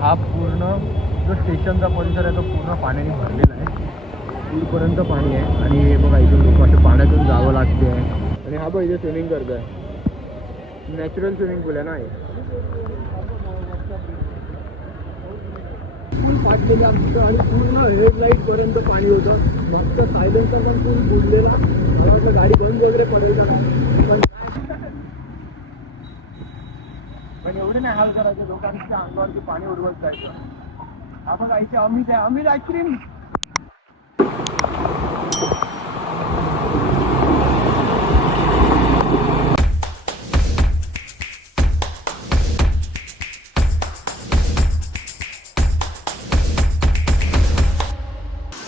हा पूर्ण जो स्टेशनचा परिसर आहे तो पूर्ण पाण्याने भरलेला आहे. दूरपर्यंत पाणी आहे आणि हे बघा इथून लोक असं पाण्यातून जावं लागते आहे. आणि हा बघ इथे स्विमिंग करत आहे. नॅचरल स्विमिंग पूल आहे ना हे. फुल फाटलेलं आमचं आणि पूर्ण रेड लाईट पर्यंत पाणी होतं. मस्त सायलेन्सर पण फुल बुडलेला. गाडी बंद वगैरे पडायचा नाही पण एवढे नाही हाल करायचे. लोकांच्या अंगावरती पाणी उडवत जायचं. आपण आईचे अमित आहे. अमित आईस्क्रीम.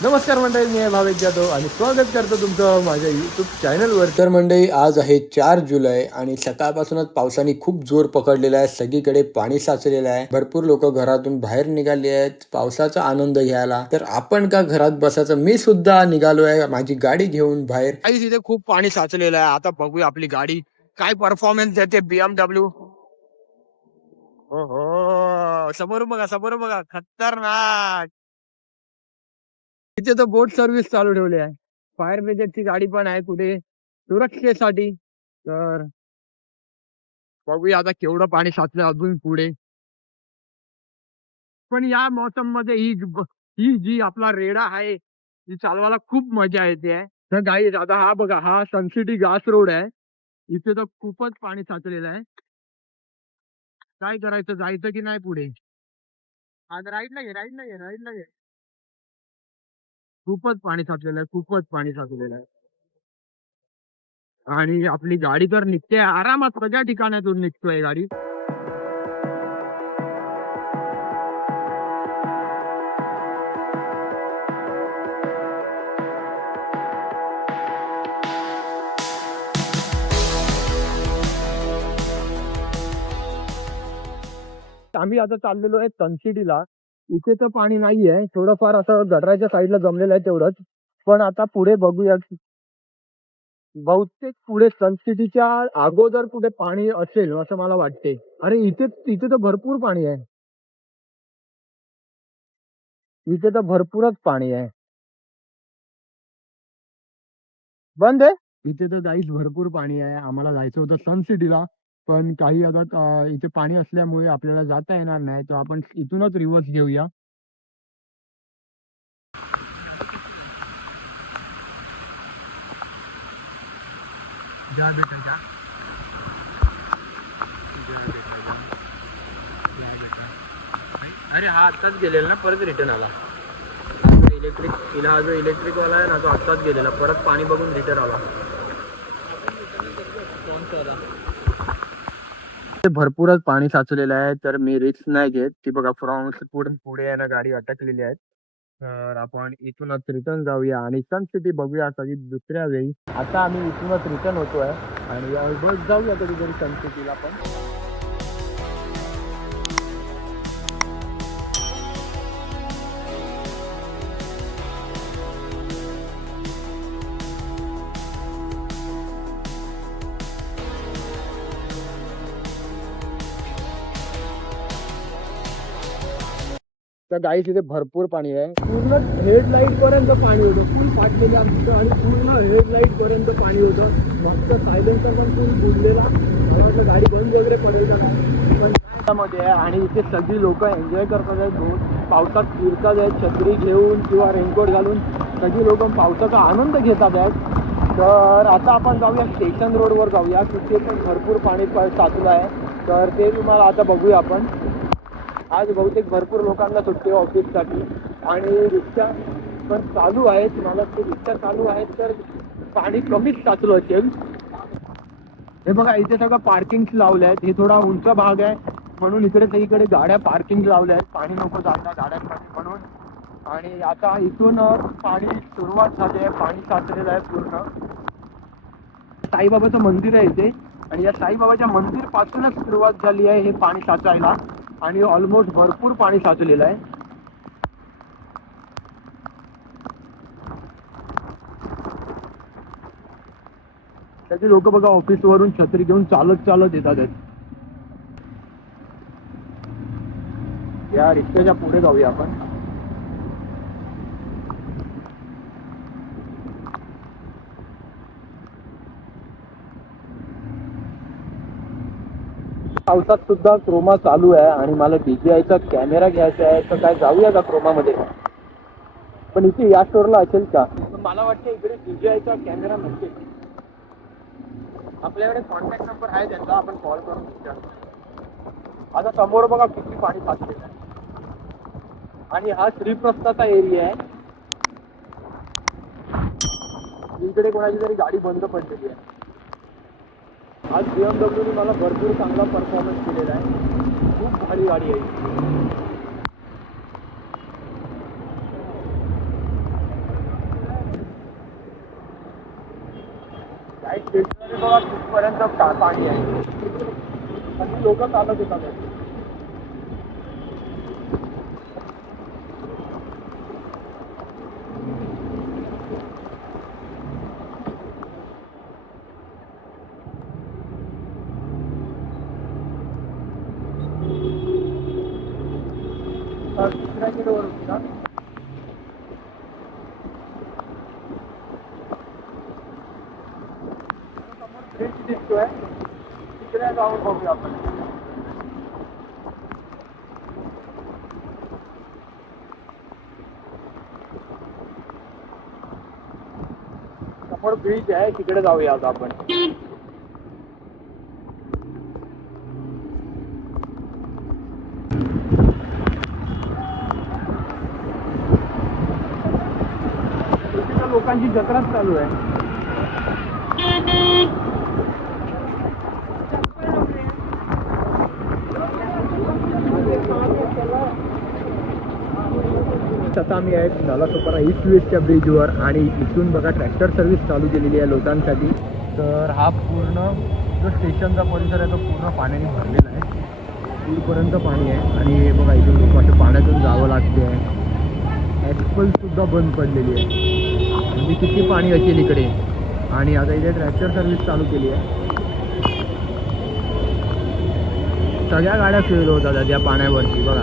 नमस्कार मंडळी, मी भावेश जाधव आणि स्वागत करतो तुमचं माझ्या यूट्यूब चॅनलवर. तर मंडळी, आज आहे 4 जुलै आणि सकाळपासूनच पावसाने खूप जोर पकडलेला आहे. सगळीकडे पाणी साचलेलं आहे. भरपूर लोक घरातून बाहेर निघाले आहेत पावसाचा आनंद घ्यायला. तर आपण का घरात बसायचं, मी सुद्धा निघालो आहे माझी गाडी घेऊन बाहेर. काही तिथे खूप पाणी साचलेलं आहे. आता बघूया आपली गाडी काय परफॉर्मन्स देते. BMW. हो हो, समोर बघा खतरनाक. इथे तर बोट सर्व्हिस चालू ठेवली आहे. फायर ब्रिगेडची गाडी पण आहे कुठे सुरक्षेसाठी. तर बघूया आता केवढं पाणी साचलं अजून पुढे. पण या मौसम मध्ये ही जी आपला रेडा आहे ती चालवायला खूप मजा येते. तर गाईज आता हा बघा, हा सनसिटी घास रोड आहे. इथे तर खूपच पाणी साचलेलं आहे. काय करायचं, जायचं की नाही पुढे? आज राईट नाही राईट. खूपच पाणी साचलेलं आहे, खूपच पाणी साचलेलं आहे. आणि आपली गाडी तर निघते आरामात, सगळ्या ठिकाणातून निघतोय गाडी. आम्ही आता चाललेलो आहे सनसिटीला. इथे तर पाणी नाहीये, थोडंफार असं गटराच्या साईडला जमलेलं आहे तेवढंच. पण आता पुढे बघूया, बहुतेक पुढे सनसिटीच्या अगोदर कुठे पाणी असेल असं मला वाटते. अरे इथे तर भरपूर पाणी आहे. इथे तर भरपूरच पाणी आहे. बंद आहे. इथे तर गाईस भरपूर पाणी आहे. आम्हाला जायचं होतं सनसिटीला, पण काही आता इथे पाणी असल्यामुळे आपल्याला जाता येणार नाही. तर आपण इथूनच रिव्हर्स घेऊया. अरे हा आत्ताच गेलेला ना, परत रिटर्न आला. हा जो इलेक्ट्रिक वाला आहे ना, तो आत्ताच गेलेला, परत पाणी बघून रिटर्न आला. भरपूरच पाणी साचलेलं आहे. तर मी रिस्क नाही घेत. ती बघा फ्रॉन्ट पुढे आहे ना, गाडी अटकलेली आहे. तर आपण इथूनच रिटर्न जाऊया आणि सनसिटी बघूया कधी दुसऱ्या वेळी. आता आम्ही इथूनच रिटर्न होतोय आणि बस जाऊया कधीतरी सनसिटीला पण. तर गाईस इथे भरपूर पाणी आहे. पूर्ण हेडलाईट पर्यंत पाणी होतं. फुल फाटलेलं आमचं आणि पूर्ण हेडलाईट पर्यंत पाणी होतं. मस्त सायलेन्सर पण फुल बुडलेला. गाडी बंद वगैरे पडायचा नाही. पण मध्ये आहे आणि इथे सगळी लोक एन्जॉय करतात आहेत. पावसात फिरतात आहेत छत्री घेऊन किंवा रेनकोट घालून. सगळी लोक पावसाचा आनंद घेतात आहेत. तर आता आपण जाऊया स्टेशन रोडवर जाऊया. तिथे पण भरपूर पाणी साचलं आहे. तर ते तुम्हाला आता बघूया आपण. आज बहुतेक भरपूर लोकांना सुट्टी ऑफिससाठी आणि रिक्षा पण चालू आहेत. मला ते रिक्षा चालू आहेत तर पाणी कमीच साचलं असेल. हे बघा इथे सगळं पार्किंग लावले आहेत. हे थोडा उंच भाग आहे म्हणून इकडे सगळीकडे गाड्या पार्किंग लावल्या आहेत. पाणी नको जाता गाड्यांमध्ये म्हणून. आणि आता इथून पाणी सुरुवात झाली आहे. पाणी साचलेलं आहे पूर्ण. साईबाबाचं मंदिर आहे इथे आणि या साईबाबाच्या मंदिर पासूनच सुरुवात झाली आहे हे पाणी साचायला. आणि ऑलमोस्ट भरपूर पाणी साचलेलं आहे. त्याची लोक बघा ऑफिस वरून छत्री घेऊन चालत येतात आहेत. या रिक्षाच्या पुढे जाऊया आपण. पावसात सुद्धा क्रोमा चालू आहे आणि मला DJI चा कॅमेरा घ्यायचा आहे, तर काय जाऊया का क्रोमा मध्ये? पण इथे या स्टोरला असेल का? पण मला वाटतं इकडे DJI चा कॅमेरा नसेल. आपल्याकडे कॉन्टॅक्ट नंबर आहे त्यांचा, आपण कॉल करून विचारू. आता समोर बघा किती पाणी साचलेलं आहे आणि हा श्रीप्रस्थाचा एरिया आहे. इकडे कोणाची तरी गाडी बंद पडलेली आहे. आज BMW ने मला भरपूर चांगला परफॉर्मन्स केलेला आहे. खूप भारी गाडी आहे. स्टेशनरी बघा तिथपर्यंत पाणी आहे आणि लोक चालत येतात. दुसऱ्या किलोवर होती ना. ब्रिज दिसतोय, तिकडे जाऊन बघूया आपण. समोर ब्रिज आहे, तिकडे जाऊया आता आपण. लोकांची जत्राच चालू आहे. आता आम्ही आहे नालासोपारा ईस्ट वेस्टच्या ब्रिजवर आणि इथून बघा ट्रॅक्टर सर्व्हिस चालू केलेली आहे लोकांसाठी. तर हा पूर्ण जो स्टेशनचा परिसर आहे तो पूर्ण पाण्याने भरलेला आहे. दूरपर्यंत पाणी आहे आणि हे बघा इथून लोकांच्या पाण्यातून जावं लागते आहे. ॲस्फल्टसुद्धा बंद पडलेली आहे, म्हणजे किती पाणी असेल इकडे. आणि आता इथे ट्रॅक्टर सर्व्हिस चालू केली आहे. सगळ्या गाड्या फेल होतात त्या पाण्यावरती बघा.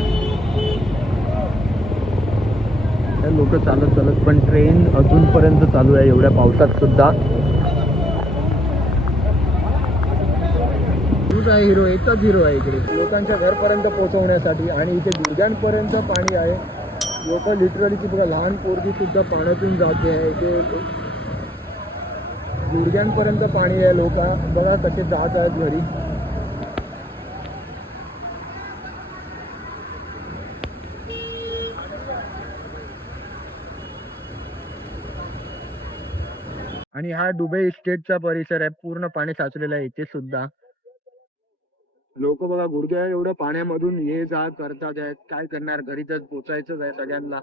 लोक चालत चालत, पण ट्रेन अजूनपर्यंत चालू आहे एवढ्या पावसात सुद्धा. आहे हिरो, एकच हिरो आहे इकडे लोकांच्या घरपर्यंत पोहोचवण्यासाठी. आणि इथे गुडघ्यांपर्यंत पाणी आहे. लोक लिटरली बघा, लहान पोरगी सुद्धा पाण्यातून जाते आहे. इथे गुडघ्यांपर्यंत पाणी आहे. लोक बघा कसे जात आहेत घरी. आणि हा दुबई इस्टेटचा परिसर आहे, पूर्ण पाणी साचलेलं आहे इथे सुद्धा. लोक बघा गुडघ्या एवढं पाण्यामधून ये जा करतात आहेत. काय करणार, घरी तर पोचायचंच आहे सगळ्यांना.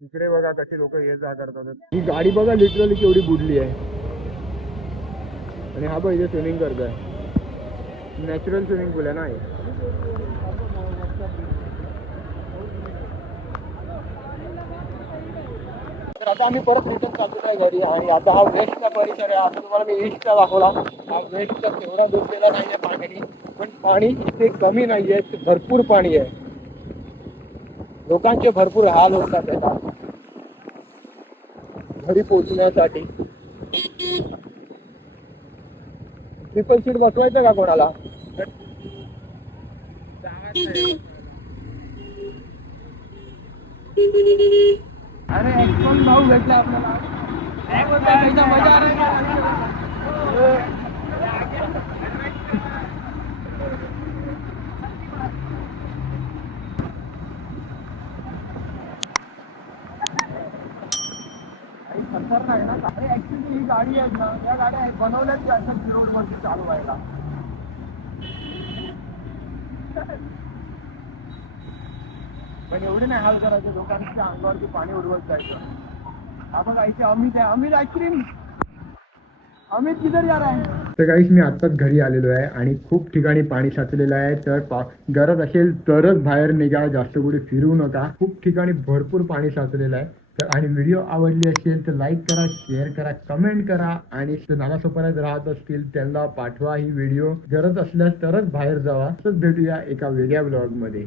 इकडे बघा कशी लोक ये जा करतात. ही गाडी बघा लिटरली केवढी बुडली आहे. आणि हा बघ इथे स्विमिंग करतोय. नॅचरल स्विमिंग पूल आहे ना हे. तर आता आम्ही परत रिटर्न चालतो आहे घरी. आणि आता हा वेस्टचा परिसर आहे. आता तुम्हाला मी ईस्टचा दाखवला. हा वेस्टचा तेवढा बुडलेला नाही आहे पाण्याने, पण पाणी इथे कमी नाही आहे, भरपूर पाणी आहे. लोकांचे भरपूर हाल होतात त्याचा घरी पोहोचण्यासाठी. ट्रिपल सीट बसवायचं का कोणाला? अरे एक्सपोन भाऊ भेटला आपल्याला. मजा आ रही नाही ना. अरे ऍक्च्युली ही गाडी आहेत ना, या गाड्या बनवल्याच असं रोडवरती चालू व्हायला. पण एवढे नाही हाल करायचे लोकांच्या अंगावरती पाणी उडवत जायचं. हा बघा इथे अमित आहे. अमित आईस्क्रीम, अमित किधर जा रहा है? तर काहीच मी आत्ताच घरी आलेलो आहे आणि खूप ठिकाणी पाणी साचलेलं आहे. तर गरज असेल तरच बाहेर निघा, जास्त कुठे फिरू नका. खूप ठिकाणी भरपूर पाणी साचलेलं आहे. तर आणि व्हिडिओ आवडली असेल तर लाईक करा, शेअर करा, कमेंट करा आणि नालासोपाऱ्यात राहत असतील त्यांना पाठवा ही व्हिडिओ. गरज असल्यास तरच बाहेर जावा. तर भेटूया एका वेगळ्या ब्लॉग मध्ये.